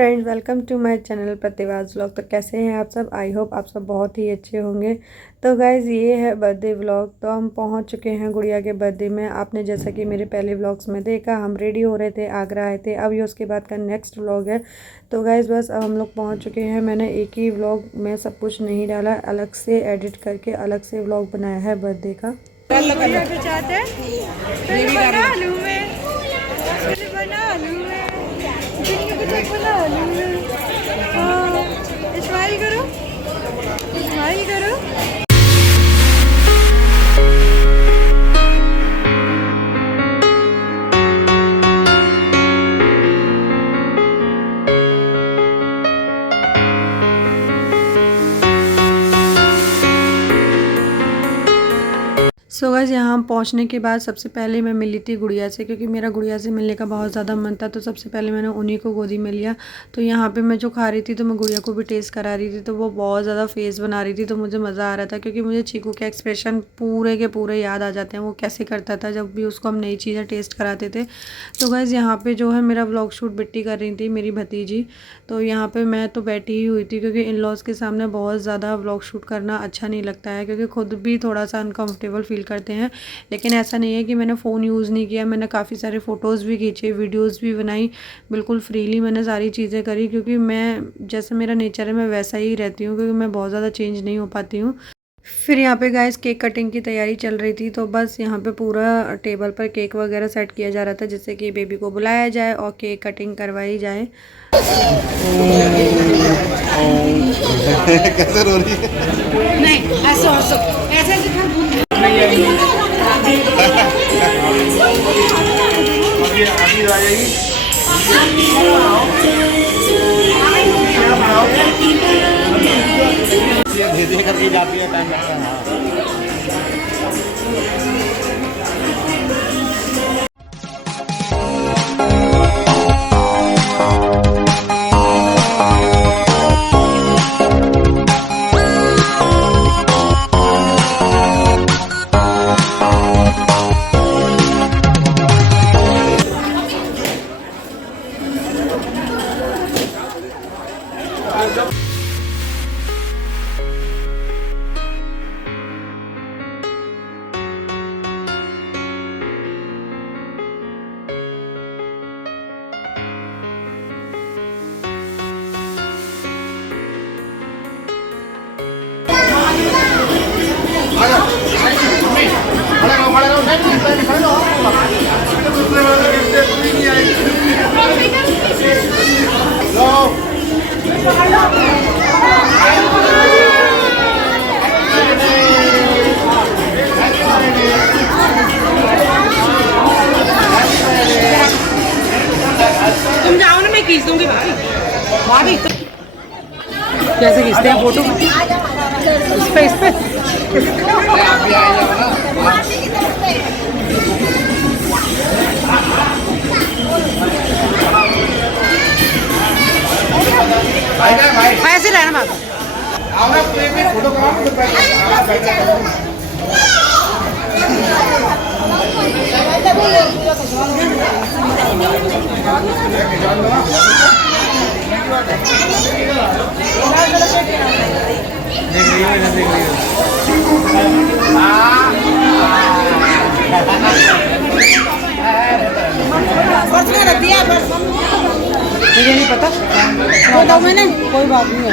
Friends, welcome to my channel Pratibha's vlog. तो कैसे हैं आप सब? आई होप आप सब बहुत ही अच्छे होंगे। तो गाइज़, ये है बर्थडे व्लॉग। तो हम पहुंच चुके हैं गुड़िया के बर्थडे में। आपने जैसा कि मेरे पहले व्लॉग्स में देखा, हम रेडी हो रहे थे, आगरा आए थे। अब ये उसके बाद का नेक्स्ट व्लॉग है। तो गाइज़ बस अब हम लोग पहुँच चुके हैं। मैंने एक ही व्लॉग में सब कुछ नहीं डाला, अलग से एडिट करके अलग से व्लॉग बनाया है बर्थडे का। स्माइल करो, स्माइल करो। सो गाइस, यहाँ पहुँचने के बाद सबसे पहले मैं मिली थी गुड़िया से, क्योंकि मेरा गुड़िया से मिलने का बहुत ज़्यादा मन था। तो सबसे पहले मैंने उन्हीं को गोदी में लिया। तो यहाँ पे मैं जो खा रही थी, तो मैं गुड़िया को भी टेस्ट करा रही थी। तो वो बहुत ज़्यादा फेस बना रही थी, तो मुझे मज़ा आ रहा था, क्योंकि मुझे चीकू के एक्सप्रेशन पूरे के पूरे याद आ जाते हैं। वो कैसे करता था जब भी उसको हम नई चीज़ें टेस्ट कराते थे। तो गाइस, यहाँ पर जो है मेरा व्लॉग शूट बिट्टी कर रही थी, मेरी भतीजी। तो यहाँ पर मैं तो बैठी ही हुई थी, क्योंकि इन लॉज के सामने बहुत ज़्यादा व्लॉग शूट करना अच्छा नहीं लगता है, क्योंकि खुद भी थोड़ा सा अनकम्फर्टेबल फील करते हैं। लेकिन ऐसा नहीं है कि मैंने फ़ोन यूज़ नहीं किया। मैंने काफ़ी सारे फ़ोटोज़ भी खींचे, वीडियोज़ भी बनाई। बिल्कुल फ्रीली मैंने सारी चीज़ें करी, क्योंकि मैं जैसा मेरा नेचर है मैं वैसा ही रहती हूँ, क्योंकि मैं बहुत ज़्यादा चेंज नहीं हो पाती हूँ। फिर यहाँ पे गाइस केक कटिंग की तैयारी चल रही थी। तो बस यहाँ पे पूरा टेबल पर केक वगैरह सेट किया जा रहा था, जिससे कि बेबी को बुलाया जाए और केक कटिंग करवाई जाए। कैसे रो रही है? नहीं, ऐसे धीरे करके जाती है, टाइम लगता है। तुम जाओ ना, मैं खींच दूंगी भाभी। कैसे खींचते हैं फोटो? इस पे ऐसे रहना बाबा। मुझे नहीं पता, बताओ मैंने, कोई बात नहीं है।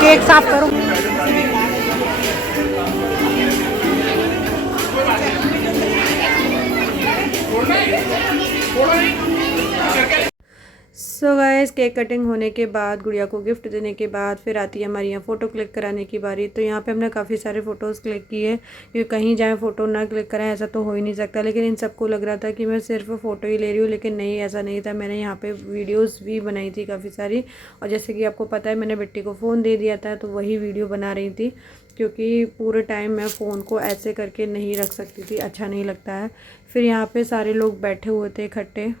केक साफ करो। सो गाइस, केक कटिंग होने के बाद, गुड़िया को गिफ्ट देने के बाद, फिर आती है हमारी यहाँ फ़ोटो क्लिक कराने की बारी। तो यहाँ पे हमने काफ़ी सारे फ़ोटोज़ क्लिक किए, क्योंकि कहीं जाएँ फ़ोटो ना क्लिक कराएं ऐसा तो हो ही नहीं सकता। लेकिन इन सबको लग रहा था कि मैं सिर्फ फ़ोटो ही ले रही हूँ, लेकिन नहीं, ऐसा नहीं था। मैंने यहाँ पे वीडियोज़ भी बनाई थी काफ़ी सारी, और जैसे कि आपको पता है मैंने बिट्टी को फ़ोन दे दिया था, तो वही वीडियो बना रही थी, क्योंकि पूरे टाइम मैं फ़ोन को ऐसे करके नहीं रख सकती थी, अच्छा नहीं लगता है। फिर यहाँ पे सारे लोग बैठे हुए थे इकट्ठे।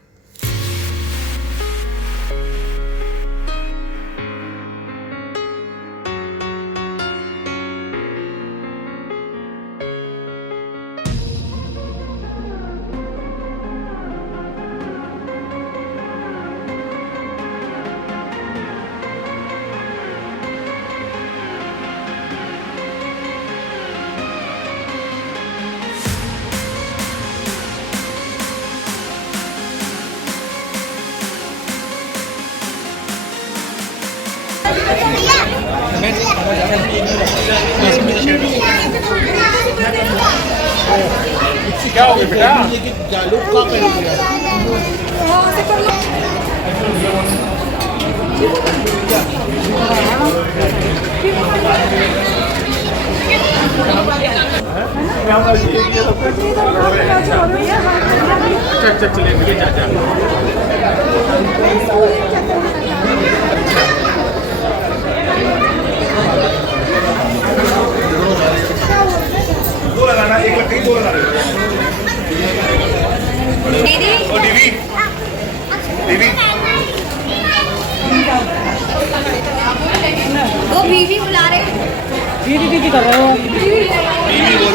क्या हो गया बेटा? चलिए दो लगाना, एक लकड़ी दो लगा दीदी दीदी वो बीवी बुला रहे दीदी दीदी कर रहे हो। बीवी बोल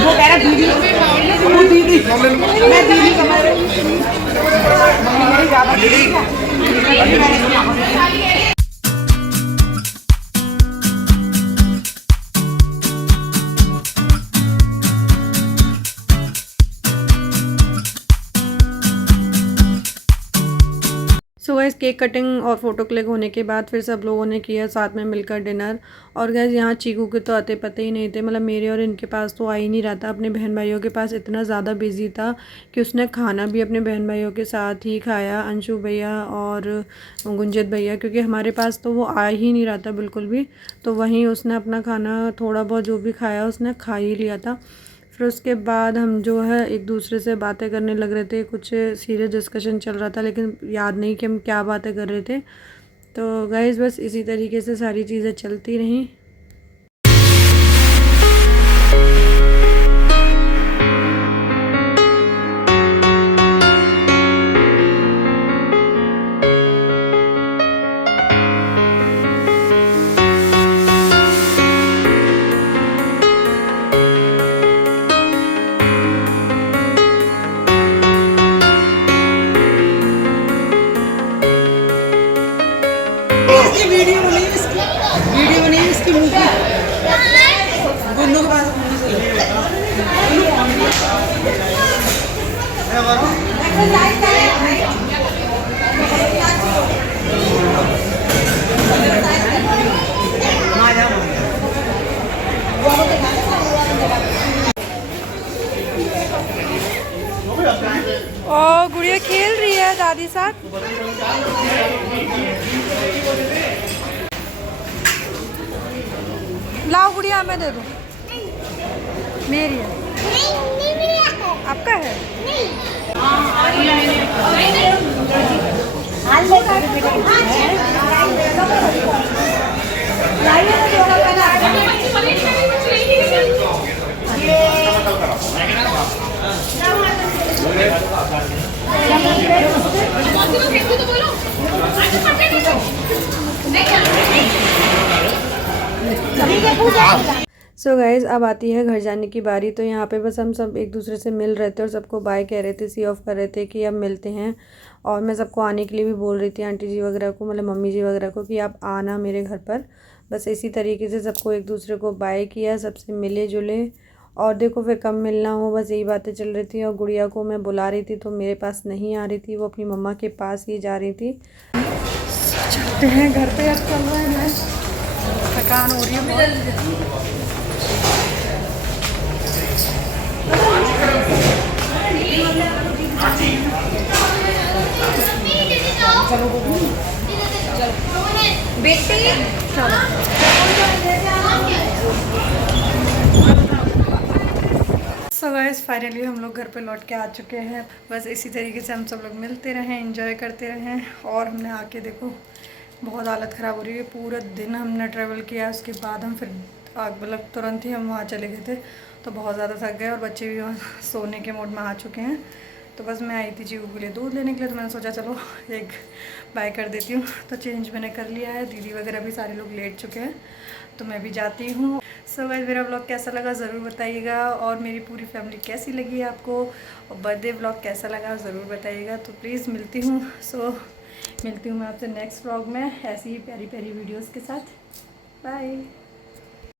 वो कह रहा दीदी, वो दीदी, मैं दीदी समझ रही हूँ। सो गाइस केक कटिंग और फ़ोटो क्लिक होने के बाद फिर सब लोगों ने किया साथ में मिलकर डिनर। और गाइस यहाँ चीकू के तो आते पते ही नहीं थे, मतलब मेरे और इनके पास तो आ ही नहीं रहा था। अपने बहन भाइयों के पास इतना ज़्यादा बिजी था कि उसने खाना भी अपने बहन भाइयों के साथ ही खाया, अंशु भैया और गुंजित भैया, क्योंकि हमारे पास तो वो आ ही नहीं रहा था बिल्कुल भी। तो वहीं उसने अपना खाना थोड़ा बहुत जो भी खाया उसने खा ही लिया था। फिर उसके बाद हम जो है एक दूसरे से बातें करने लग रहे थे, कुछ सीरियस डिस्कशन चल रहा था लेकिन याद नहीं कि हम क्या बातें कर रहे थे। तो गाइस बस इसी तरीके से सारी चीज़ें चलती रहीं। वीडियो बनी इसकी मुंह की गुन्नू के पास और गुड़िया खेल रही है दादी साथ। लाओ गुड़िया मैं दे दूँ, मेरी है। आपका है? सो गाइज़ अब आती है घर जाने की बारी। तो यहाँ पे बस हम सब एक दूसरे से मिल रहे थे और सबको बाय कह रहे थे, सी ऑफ कर रहे थे कि अब मिलते हैं। और मैं सबको आने के लिए भी बोल रही थी, आंटी जी वगैरह को, मतलब मम्मी जी वगैरह को, कि आप आना मेरे घर पर। बस इसी तरीके से सबको एक दूसरे को बाय किया, सबसे मिले जुले। और देखो फिर कब मिलना हो, बस यही बातें चल रही थी। और गुड़िया को मैं बुला रही थी तो मेरे पास नहीं आ रही थी, वो अपनी मम्मा के पास ही जा रही थी। चलते हैं घर पे, अब चल रहे हैं, थकान हो रही है बहुत। बेटी सो गाइस फाइनली हम लोग घर पे लौट के आ चुके हैं। बस इसी तरीके से हम सब लोग मिलते रहें, एंजॉय करते रहें। और हमने आके देखो बहुत हालत ख़राब हो रही है, पूरा दिन हमने ट्रैवल किया। उसके बाद हम फिर मतलब तुरंत ही हम वहाँ चले गए थे, तो बहुत ज़्यादा थक गए और बच्चे भी वहाँ सोने के मोड में आ चुके हैं। तो बस मैं आई थी चीकू के लिए दूध लेने के लिए, तो मैंने सोचा चलो एक बाय कर देती हूँ। तो चेंज मैंने कर लिया है, दीदी वगैरह भी सारे लोग लेट चुके हैं, तो मैं भी जाती हूँ। सो गाइस मेरा व्लॉग कैसा लगा ज़रूर बताइएगा, और मेरी पूरी फैमिली कैसी लगी आपको, और बर्थडे व्लॉग कैसा लगा ज़रूर बताइएगा। तो प्लीज़ मिलती हूँ। सो मिलती हूँ मैं आपसे नेक्स्ट व्लॉग में ऐसी ही प्यारी प्यारी वीडियोस के साथ। बाय।